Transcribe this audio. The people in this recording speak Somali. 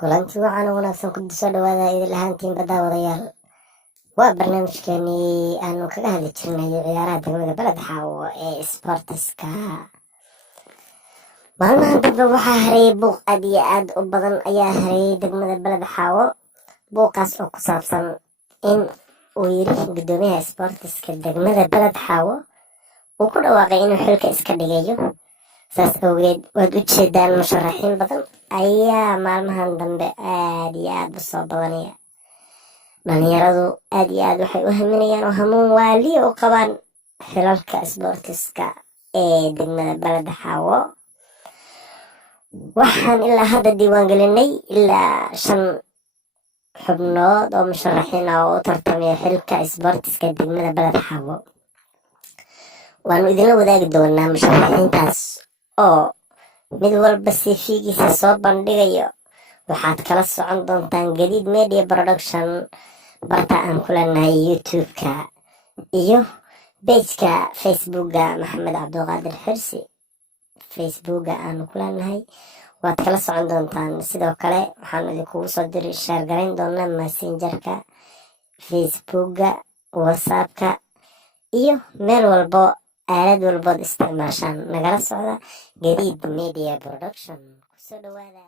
kulanti waxaan wanaagsan ku soo dhawaada idin lahaantiin badawadayaal. waa barnaamijkeeni aanu kaga hadli jirnay ciyaaraha degmada baled xaawo ee sportiska. maalmahan dambe waxaa hareeyay buuq aad iyo aad u badan ayaa hareeyay degmada baled xaawo, buuqaas oo ku saabsan in uu yiri gudoomiyaha sportiska degmada baled xaawo uu ku dhawaaqay inuu xilka iska dhigayo. saas awgeed waad u jeedaan musharaxiin badan ayaa maalmahan dambe aad iyo aad u soo badanaya. dhalinyaradu aad iyo aad waxay u haminayaan oo hamuun waaliya u qabaan xilalka sportiska ee degmada baled xaawo. waxaan ilaa hadda diiwaangelinay ilaa 5 xubnood oo musharaxiin ah oo u tartamaya xilka sportiska degmada baled xaawo. waanu idinla wadaagi doonaa musharaxiintaas oo mid walba CV-giisa soo bandhigayo. waxaad kala socon doontaan Gadiid Media Production barta aan ku leenahay YouTube-ka iyo page-ka Facebook-ga Maxamed Cabduqaadir Xirsi. Facebook-ga aan ku leenahay waad kala socon doontaan. sidoo kale waxaan idinkugu soo diri share garayn doonaa Messenger-ka, Facebook-ga, WhatsApp-ka iyo meel walbo aalad walbood isticmaashaan. nagala socda Gadiid Media Production. kusoo dhawaada.